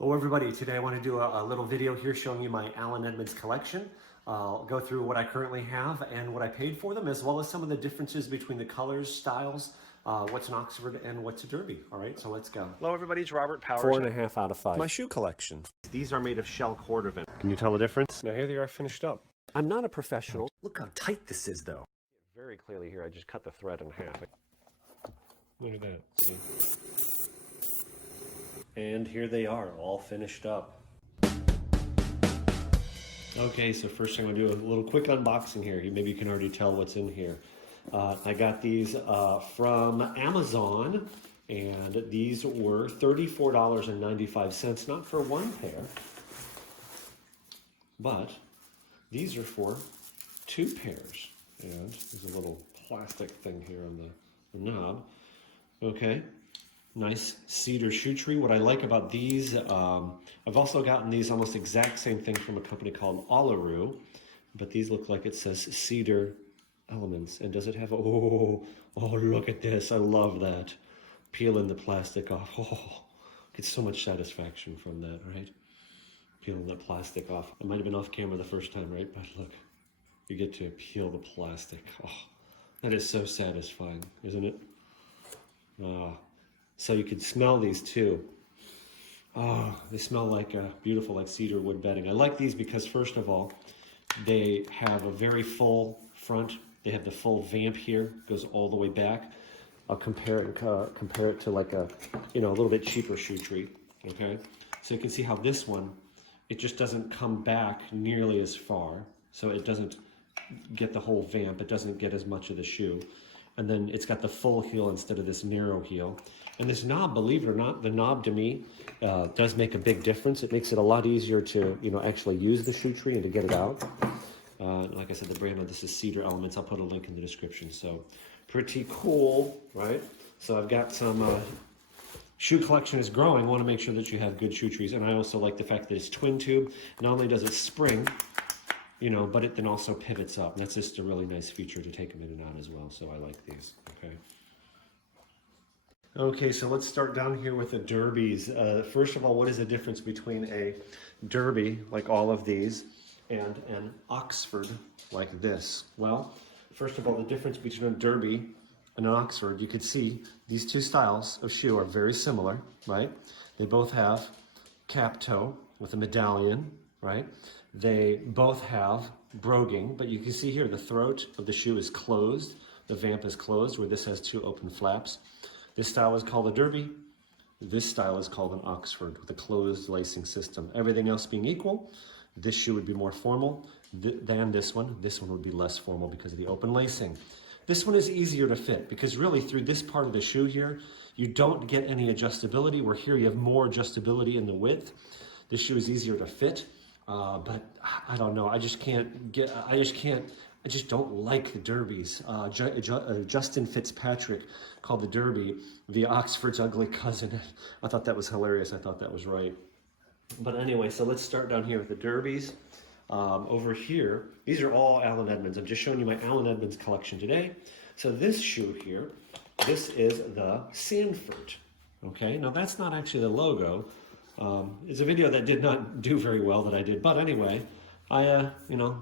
Hello everybody, today I want to do a little video here showing you my Allen Edmonds collection. I'll go through what I currently have and what I paid for them, as well as some of the differences between the colors, styles, what's an Oxford and what's a Derby. All right, so let's go. Hello everybody, it's Robert Powers. 4.5 out of 5. My shoe collection. These are made of shell cordovan. Can you tell the difference? Now here they are finished up. I'm not a professional. Look how tight this is though. Very clearly here, I just cut the thread in half. Look at that. See? And here they are, all finished up. Okay, so first I'm going to do a little quick unboxing here. Maybe you can already tell what's in here. I got these from Amazon, and these were $34.95, not for one pair, but these are for two pairs. And there's a little plastic thing here on the knob. Okay. Nice cedar shoe tree. What I like about these, I've also gotten these almost exact same thing from a company called Olaru, but these look like it says cedar elements. And does it have, oh, look at this. I love that. Peeling the plastic off. Oh, get so much satisfaction from that, right? Peeling that plastic off. I might have been off camera the first time, right? But look, you get to peel the plastic. Oh, that is so satisfying, isn't it? So you can smell these too. Oh, they smell like beautiful, like cedar wood bedding. I like these because first of all, they have a very full front. They have the full vamp here, goes all the way back. I'll compare it to like a, a little bit cheaper shoe tree. Okay, so you can see how this one, it just doesn't come back nearly as far. So it doesn't get the whole vamp. It doesn't get as much of the shoe. And then it's got the full heel instead of this narrow heel. And this knob, believe it or not, the knob to me does make a big difference. It makes it a lot easier to, actually use the shoe tree and to get it out. Like I said, the brand of this is Cedar Elements. I'll put a link in the description. So pretty cool, right? So I've got some shoe collection is growing. I want to make sure that you have good shoe trees. And I also like the fact that it's twin tube. Not only does it spring, but it then also pivots up. And that's just a really nice feature to take them in and out as well. So I like these, okay? Okay, so let's start down here with the derbies. First of all, what is the difference between a derby, like all of these, and an Oxford, like this? Well, first of all, the difference between a derby and an Oxford, you could see these two styles of shoe are very similar, right? They both have cap toe with a medallion, right? They both have broguing, but you can see here the throat of the shoe is closed. The vamp is closed, where this has two open flaps. This style is called a derby. This style is called an Oxford with a closed lacing system. Everything else being equal, this shoe would be more formal than this one. This one would be less formal because of the open lacing. This one is easier to fit because really through this part of the shoe here, you don't get any adjustability, where here you have more adjustability in the width. This shoe is easier to fit, but I don't know. I just don't like the derbies. Justin Fitzpatrick called the derby the Oxford's ugly cousin. I thought that was hilarious. I thought that was right. But anyway, so let's start down here with the derbies. Over here, these are all Allen Edmonds. I'm just showing you my Allen Edmonds collection today. So this shoe here, this is the Sanford. Okay, now that's not actually the logo. It's a video that did not do very well that I did. But anyway, iron-on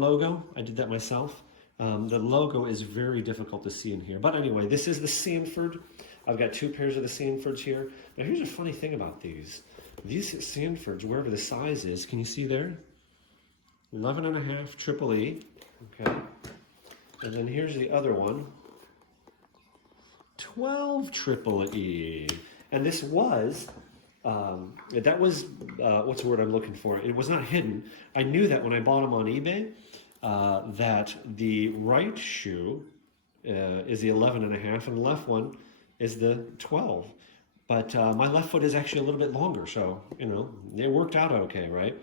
logo. I did that myself. The logo is very difficult to see in here. But anyway, this is the Sanford. I've got two pairs of the Sanfords here. Now here's a funny thing about these. These Sanfords, wherever the size is, can you see there? 11.5 triple E. Okay. And then here's the other one. 12 triple E. And this was... what's the word I'm looking for? It was not hidden. I knew that when I bought them on eBay, that the right shoe is the 11.5 and the left one is the 12. But my left foot is actually a little bit longer, so, it worked out okay, right?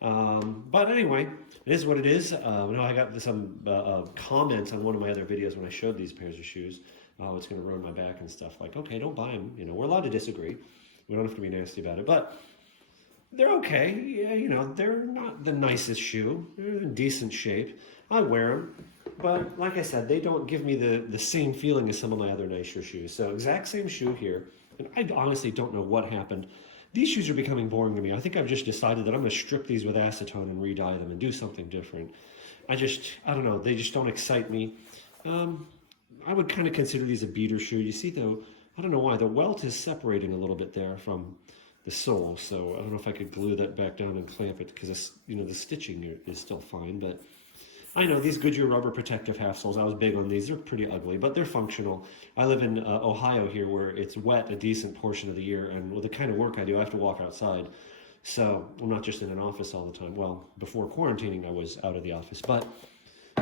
But anyway, it is what it is. I got some comments on one of my other videos when I showed these pairs of shoes. Oh, it's going to ruin my back and stuff. Like, okay, don't buy them. We're allowed to disagree. We don't have to be nasty about it, but they're okay. Yeah, they're not the nicest shoe. They're in decent shape. I wear them, but like I said, they don't give me the same feeling as some of my other nicer shoes. So exact same shoe here, and I honestly don't know what happened. These shoes are becoming boring to me. I think I've just decided that I'm going to strip these with acetone and re-dye them and do something different. I don't know, they just don't excite me. I would kind of consider these a beater shoe. You see though, I don't know why, the welt is separating a little bit there from the sole, so I don't know if I could glue that back down and clamp it, because the stitching is still fine. But I know these Goodyear rubber protective half soles, I was big on these. They're pretty ugly, but they're functional. I live in Ohio here, where it's wet a decent portion of the year, and with the kind of work I do, I have to walk outside. So I'm not just in an office all the time. Well, before quarantining, I was out of the office. But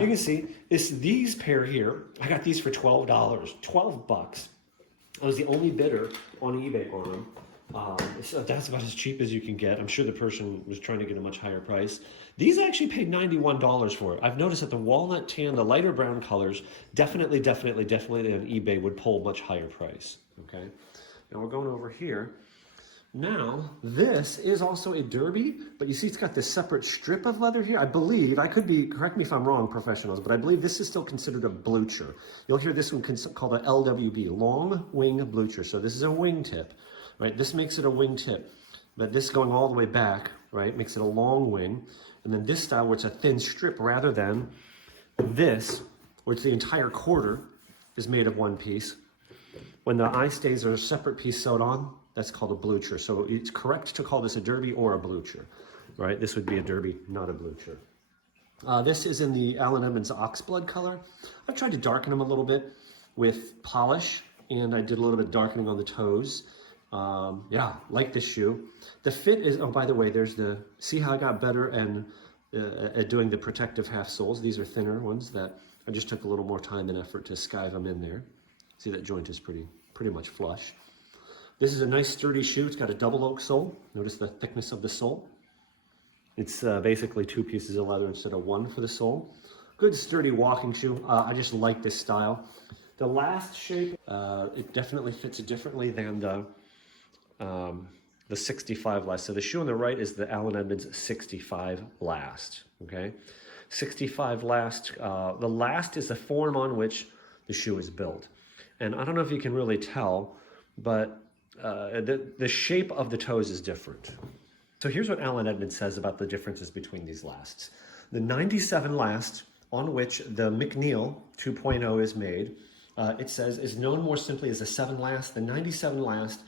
you can see, these pair here, I got these for $12, $12. I was the only bidder on eBay on them. So that's about as cheap as you can get. I'm sure the person was trying to get a much higher price. These I actually paid $91 for it. I've noticed that the walnut tan, the lighter brown colors, definitely on eBay would pull much higher price. Okay, now we're going over here. Now, this is also a derby, but you see it's got this separate strip of leather here. I believe, I could be, correct me if I'm wrong, professionals, but I believe this is still considered a blucher. You'll hear this one called a LWB, long wing blucher. So this is a wingtip, right? This makes it a wingtip, but this going all the way back, right, makes it a long wing. And then this style, where it's a thin strip, rather than this, where it's the entire quarter is made of one piece. When the eye stays are a separate piece sewed on, that's called a blucher. So it's correct to call this a derby or a blucher, right? This would be a derby, not a blucher. This is in the Allen Edmonds oxblood color. I've tried to darken them a little bit with polish, and I did a little bit darkening on the toes. Yeah, like this shoe. The fit is, oh, by the way, see how I got better at doing the protective half soles. These are thinner ones that I just took a little more time and effort to skive them in there. See, that joint is pretty much flush. This is a nice sturdy shoe. It's got a double oak sole. Notice the thickness of the sole. It's basically 2 pieces of leather instead of 1 for the sole. Good sturdy walking shoe. I just like this style. The last shape, it definitely fits differently than the 65 last. So the shoe on the right is the Allen Edmonds 65 last. Okay, 65 last. The last is the form on which the shoe is built, and I don't know if you can really tell, but the shape of the toes is different. So here's what Allen Edmonds says about the differences between these lasts. The 97 last, on which the McNeil 2.0 is made, it says is known more simply as the 7 last. The 97 last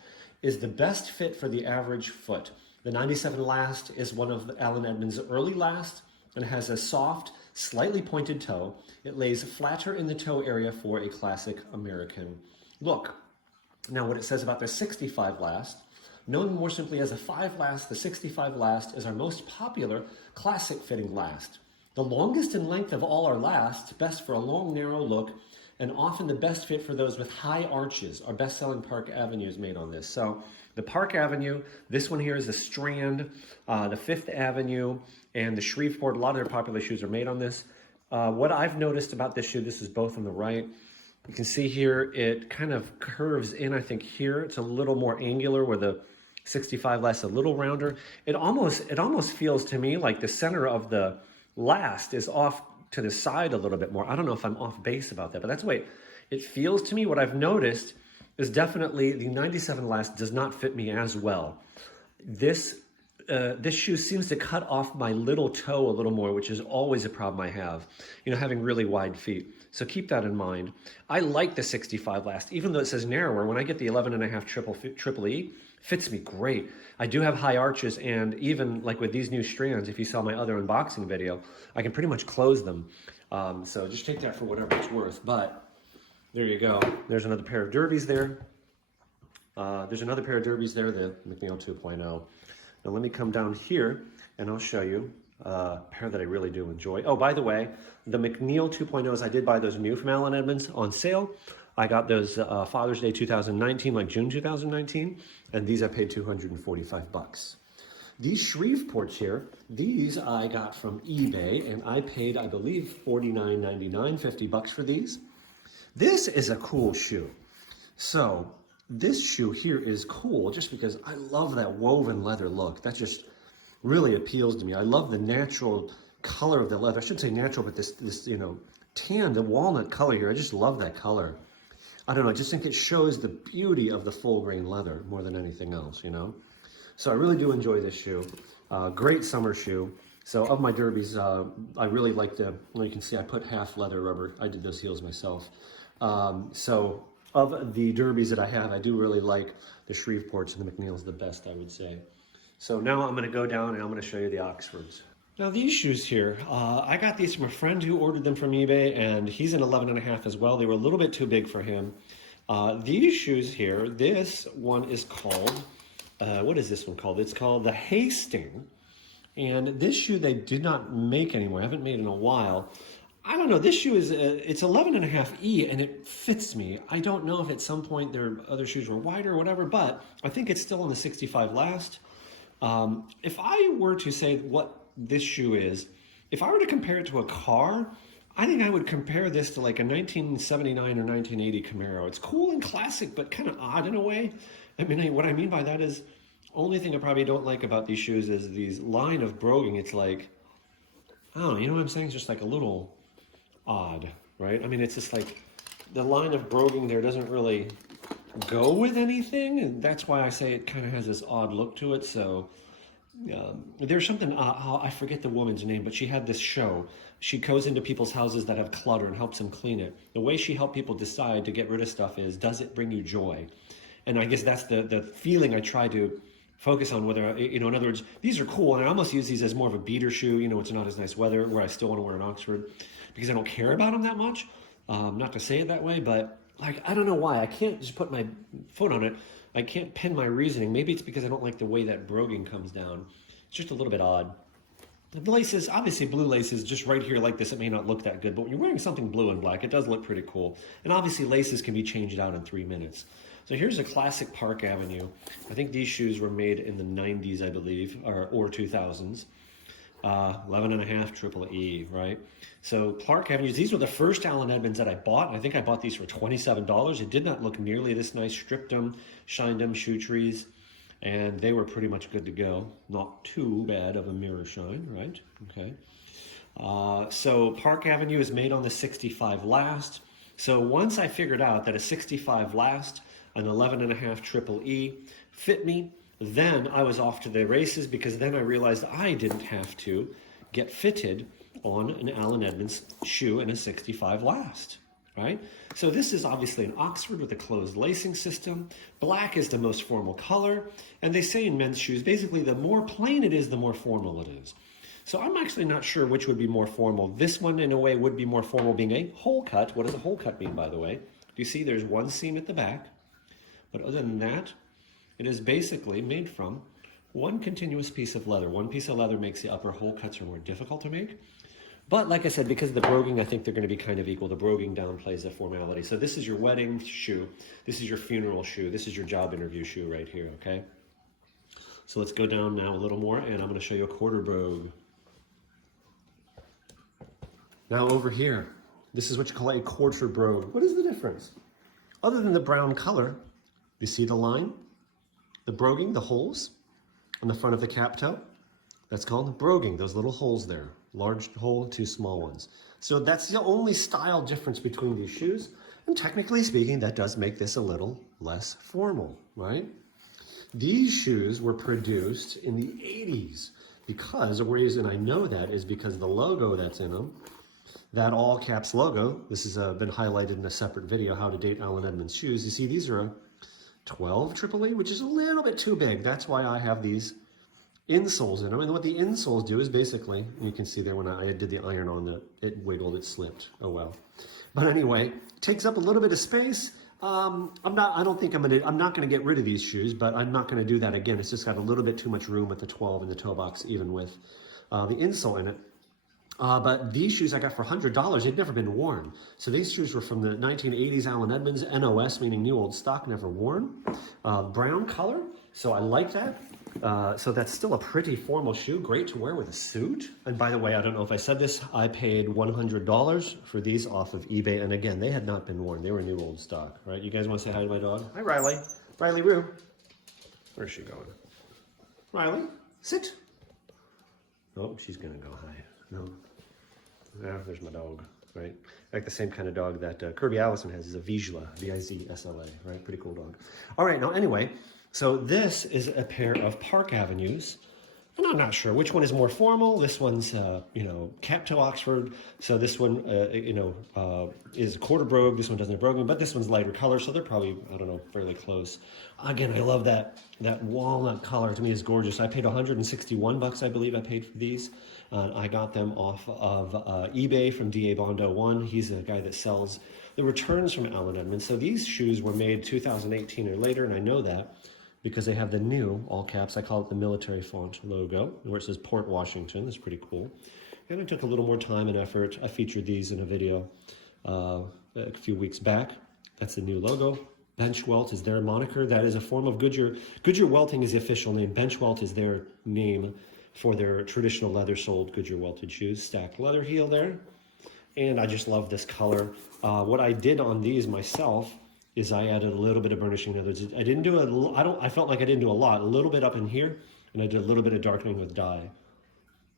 is the best fit for the average foot. The 97 last is one of Allen Edmonds' early last, and has a soft, slightly pointed toe. It lays flatter in the toe area for a classic American look. Now, what it says about the 65 last, known more simply as a 5 last, the 65 last is our most popular classic fitting last. The longest in length of all our lasts, best for a long, narrow look, and often the best fit for those with high arches. Our best-selling Park Avenue is made on this. So the Park Avenue, this one here is the Strand, the Fifth Avenue, and the Shreveport. A lot of their popular shoes are made on this. What I've noticed about this shoe, this is both on the right. You can see here, it kind of curves in, I think here. It's a little more angular, where the 65 last a little rounder. It almost feels to me like the center of the last is off to the side a little bit more. I don't know if I'm off base about that, but that's the way it feels to me. What I've noticed is definitely the 97 last does not fit me as well. This shoe seems to cut off my little toe a little more, which is always a problem I have, having really wide feet. So keep that in mind. I like the 65 last, even though it says narrower. When I get the 11.5 triple E, fits me great. I do have high arches, and even like with these new strands, if you saw my other unboxing video, I can pretty much close them. So just take that for whatever it's worth. But there you go. There's another pair of derbies there. There's another pair of derbies there, the McNeil 2.0. Now let me come down here and I'll show you a pair that I really do enjoy. Oh, by the way, the McNeil 2.0s, I did buy those new from Allen Edmonds on sale. I got those Father's Day 2019, like June 2019, and these I paid $245. These Shreveports here, these I got from eBay, and I paid, I believe, $49.99, $50 for these. This is a cool shoe. So this shoe here is cool just because I love that woven leather look. That just really appeals to me. I love the natural color of the leather. I shouldn't say natural, but this tan, the walnut color here. I just love that color. I don't know, I just think it shows the beauty of the full grain leather more than anything else, So I really do enjoy this shoe. Great summer shoe. So of my derbies, I really like well, you can see I put half leather rubber. I did those heels myself. So of the derbies that I have, I do really like the Shreveports and the McNeils the best, I would say. So now I'm gonna go down and I'm gonna show you the Oxfords. Now these shoes here, I got these from a friend who ordered them from eBay, and he's an 11.5 as well. They were a little bit too big for him. These shoes here, this one is called, what is this one called? It's called the Hasting. And this shoe they did not make anymore. I haven't made in a while. I don't know, this shoe is, it's 11.5 E and it fits me. I don't know if at some point their other shoes were wider or whatever, but I think it's still on the 65 last. If I were to say what this shoe is, if I were to compare it to a car, I think I would compare this to like a 1979 or 1980 Camaro. It's cool and classic, but kind of odd in a way. I mean, what I mean by that is, only thing I probably don't like about these shoes is these line of broguing. It's like, I don't know, you know what I'm saying? It's just like a little odd, right? I mean, it's just like the line of broguing there doesn't really go with anything, and that's why I say it kind of has this odd look to it. So there's something, I forget the woman's name, but she had this show. She goes into people's houses that have clutter and helps them clean it. The way she helped people decide to get rid of stuff is, does it bring you joy? And I guess that's the feeling I try to focus on, whether, you know, in other words, these are cool, and I almost use these as more of a beater shoe, you know, it's not as nice weather, where I still want to wear an Oxford, because I don't care about them that much. Not to say it that way, but like, I don't know why. I can't just put my foot on it. I can't pin my reasoning. Maybe it's because I don't like the way that broguing comes down. It's just a little bit odd. The laces, obviously blue laces, just right here like this, it may not look that good, but when you're wearing something blue and black, it does look pretty cool. And obviously laces can be changed out in 3 minutes. So here's a classic Park Avenue. I think these shoes were made in the 90s, I believe, or 2000s. 11.5 triple E, right? So Park Avenues, these were the first Allen Edmonds that I bought. I think I bought these for $27. It did not look nearly this nice. Stripped them, shined them, shoe trees, and they were pretty much good to go. Not too bad of a mirror shine, right? Okay. So Park Avenue is made on the 65 last. So once I figured out that a 65 last, an 11.5 triple E fit me, then I was off to the races, because then I realized I didn't have to get fitted on an Allen Edmonds shoe in a 65 last, right? So this is obviously an Oxford with a closed lacing system. Black is the most formal color, and they say in men's shoes, basically the more plain it is, the more formal it is. So I'm actually not sure which would be more formal. This one in a way would be more formal, being a hole cut. What does a hole cut mean, by the way? Do you see there's one seam at the back? But other than that, it is basically made from one continuous piece of leather. One piece of leather makes the upper hole cuts are more difficult to make. But like I said, because of the broguing, I think they're going to be kind of equal. The broguing downplays the formality. So this is your wedding shoe. This is your funeral shoe. This is your job interview shoe right here, okay? So let's go down now a little more, and I'm going to show you a quarter brogue. Now over here, this is what you call a quarter brogue. What is the difference? Other than the brown color, you see the line? The broguing, the holes on the front of the cap toe, that's called broguing, those little holes there. Large hole, two small ones. So that's the only style difference between these shoes. And technically speaking, that does make this a little less formal, right? These shoes were produced in the 80s, because the reason I know that is because the logo that's in them, that all caps logo, this has been highlighted in a separate video, how to date Allen Edmonds shoes. You see, these are a 12 triple E, which is a little bit too big. That's why I have these insoles in them. And what the insoles do is basically, you can see there when I did the iron on it wiggled, it slipped. Oh well. But anyway, it takes up a little bit of space. I'm not gonna get rid of these shoes, but I'm not gonna do that again. It's just got a little bit too much room at the 12 in the toe box, even with the insole in it. But these shoes I got for $100. They'd never been worn. So these shoes were from the 1980s Allen Edmonds, NOS, meaning new old stock, never worn. Brown color, so I like that. So that's still a pretty formal shoe, great to wear with a suit. And by the way, I don't know if I said this, I paid $100 for these off of eBay. And again, they had not been worn. They were new old stock, right? You guys want to say hi to my dog? Hi, Riley. Riley Roo. Where's she going? Riley, sit. Oh, she's going to go hi. No. Yeah, there's my dog, right? Like the same kind of dog that Kirby Allison has, is a Vizsla, V-I-Z-S-L-A, right? Pretty cool dog. All right, now anyway, So this is a pair of Park Avenues. And I'm not sure which one is more formal. This one's, you know, cap toe Oxford. So this one, is a quarter brogue. This one doesn't have broguing, but this one's lighter color. So they're probably, I don't know, fairly close. Again, I love that walnut color. To me is gorgeous. I paid 161 bucks, I believe I paid for these. I got them off of eBay from DA Bondo 1. He's a guy that sells the returns from Allen Edmonds. So these shoes were made 2018 or later, and I know that because they have the new, all caps, I call it the military font logo, where it says Port Washington. That's pretty cool. And I took a little more time and effort. I featured these in a video a few weeks back. That's the new logo. Bench welt is their moniker. That is a form of Goodyear. Goodyear welting is the official name. Bench welt is their name for their traditional leather-soled Goodyear welted shoes. Stacked leather heel there. And I just love this color. What I did on these myself is I added a little bit of burnishing. In other words, I didn't do I felt like I didn't do a lot. A little bit up in here, and I did a little bit of darkening with dye.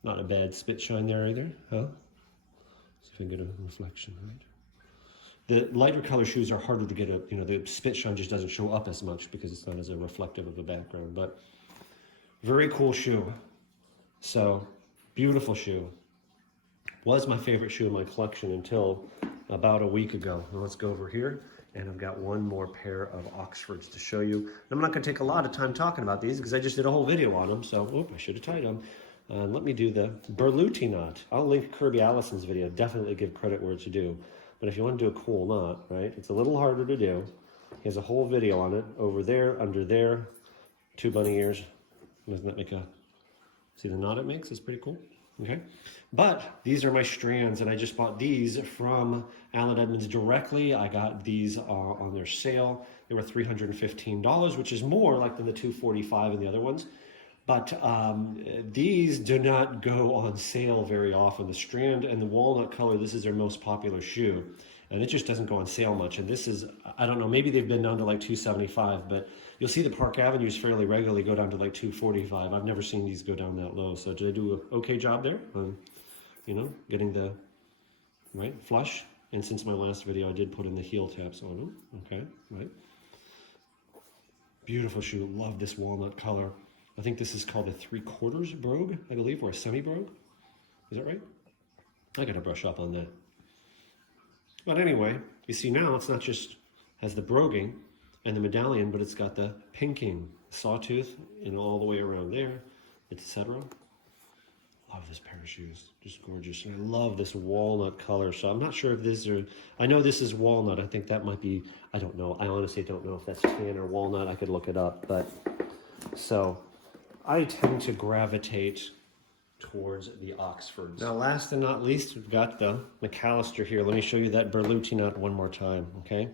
Not a bad spit shine there either, huh? See if I can get a reflection, right? The lighter color shoes are harder to get the spit shine just doesn't show up as much because it's not as reflective of the background, but very cool shoe. So, beautiful shoe. Was my favorite shoe in my collection until about a week ago. Now let's go over here. And I've got one more pair of Oxfords to show you. And I'm not going to take a lot of time talking about these because I just did a whole video on them. So, I should have tied them. Let me do the Berluti knot. I'll link Kirby Allison's video. Definitely give credit where it's due. But if you want to do a cool knot, right, it's a little harder to do. He has a whole video on it. Over there, under there, 2 bunny ears. Doesn't that make a... See the knot it makes? It's pretty cool. Okay, but these are my strands, and I just bought these from Allen Edmonds directly. I got these on their sale. They were $315, which is more like than the $245 in the other ones. But these do not go on sale very often. The strand and the walnut color, this is their most popular shoe. And it just doesn't go on sale much. And this is, I don't know, maybe they've been down to like $275, but you'll see the Park Avenues fairly regularly go down to like $245. I've never seen these go down that low. So did I do an okay job there on, getting the, right, flush? And since my last video, I did put in the heel taps on them. Okay, right. Beautiful shoe. Love this walnut color. I think this is called a 3/4 brogue, I believe, or a semi-brogue. Is that right? I gotta brush up on that. But anyway, you see now it's not just has the broguing and the medallion, but it's got the pinking, sawtooth, and all the way around there, etc. Love this pair of shoes, just gorgeous. And I love this walnut color. So I'm not sure if this are, I know this is walnut. I think that might be, I don't know. I honestly don't know if that's tan or walnut. I could look it up, but so I tend to gravitate towards the Oxfords. Now, last and not least, we've got the Mcalister here. Let me show you that Berluti knot one more time, okay?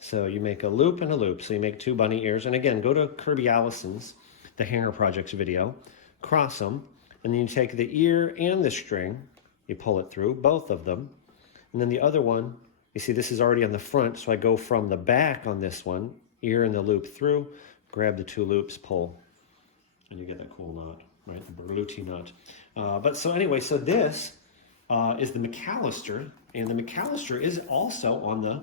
So you make a loop and a loop. So you make 2 bunny ears. And again, go to Kirby Allison's, the Hanger Projects video, cross them, and then you take the ear and the string, you pull it through, both of them. And then the other one, you see this is already on the front, so I go from the back on this one, ear and the loop through, grab the 2 loops, pull, and you get that cool knot. Right, the Berluti knot. But so anyway, so this is the Mcalister, and the Mcalister is also on the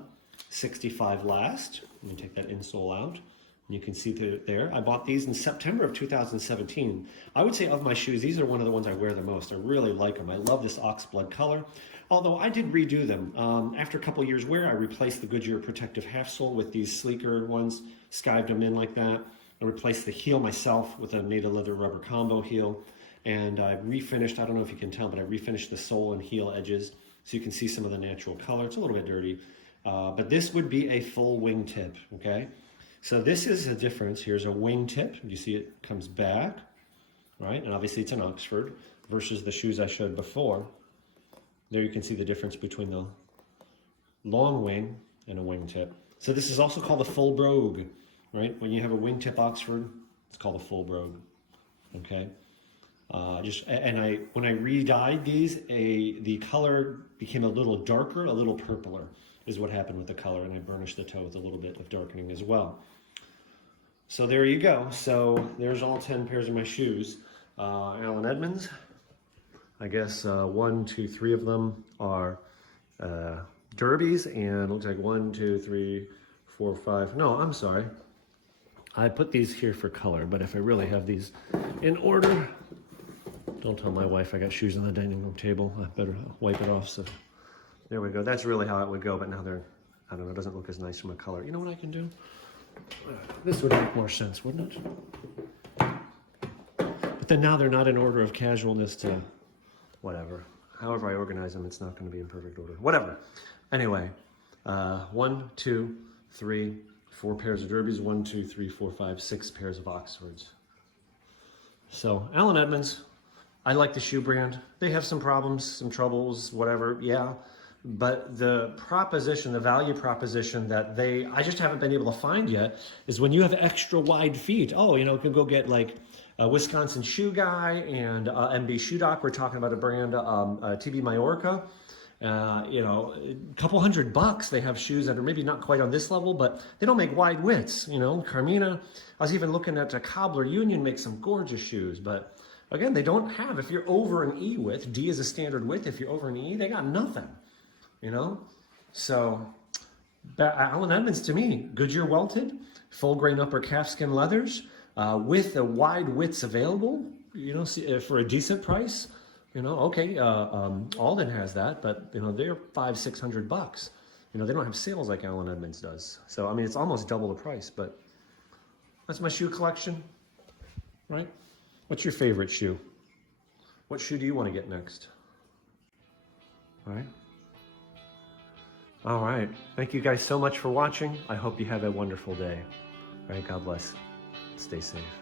65 last. Let me take that insole out. And you can see there. I bought these in September of 2017. I would say of my shoes, these are one of the ones I wear the most. I really like them. I love this oxblood color. Although I did redo them. After a couple years wear, I replaced the Goodyear protective half sole with these sleeker ones, skived them in like that. I replaced the heel myself with a made of leather rubber combo heel, and I refinished, I don't know if you can tell, but I refinished the sole and heel edges so you can see some of the natural color. It's a little bit dirty, but this would be a full wingtip, okay? So this is a difference. Here's a wingtip. You see it comes back, right? And obviously it's an Oxford versus the shoes I showed before. There you can see the difference between the long wing and a wingtip. So this is also called a full brogue. Right, when you have a wingtip Oxford, it's called a full brogue. Okay, when I re-dyed these, the color became a little darker, a little purpler, is what happened with the color, and I burnished the toe with a little bit of darkening as well. So there you go. So there's all 10 pairs of my shoes. Allen Edmonds. I guess 1, 2, 3 of them are derbies, and it looks like 1, 2, 3, 4, 5. No, I'm sorry. I put these here for color, but if I really have these in order, don't tell my wife I got shoes on the dining room table. I better wipe it off. So there we go. That's really how it would go, but now they're, I don't know, it doesn't look as nice from a color. You know what I can do? This would make more sense, wouldn't it? But then now they're not in order of casualness to whatever. However I organize them, it's not going to be in perfect order. Whatever. Anyway, 1, 2, 3, 4 pairs of derbies. 1, 2, 3, 4, 5, 6 pairs of Oxfords. So Allen Edmonds, I like the shoe brand. They have some problems, some troubles, whatever, yeah. But the proposition, the value proposition that I just haven't been able to find yet is when you have extra wide feet. Oh, you know, you can go get like a Wisconsin Shoe Guy and MB Shoe Doc. We're talking about a brand, TB Mallorca. You know, a couple $100. They have shoes that are maybe not quite on this level, but they don't make wide widths. You know, Carmina. I was even looking at a Cobbler Union makes some gorgeous shoes, but again, they don't have. If you're over an E width, D is a standard width. If you're over an E, they got nothing. You know, so Allen Edmonds to me, Goodyear welted, full grain upper calfskin leathers with the wide widths available. You know, for a decent price. You know, okay, Alden has that, but you know they're $500-600. You know, they don't have sales like Allen Edmonds does. So I mean, it's almost double the price. But that's my shoe collection, right? What's your favorite shoe? What shoe do you want to get next? All right. All right. Thank you guys so much for watching. I hope you have a wonderful day. All right. God bless. Stay safe.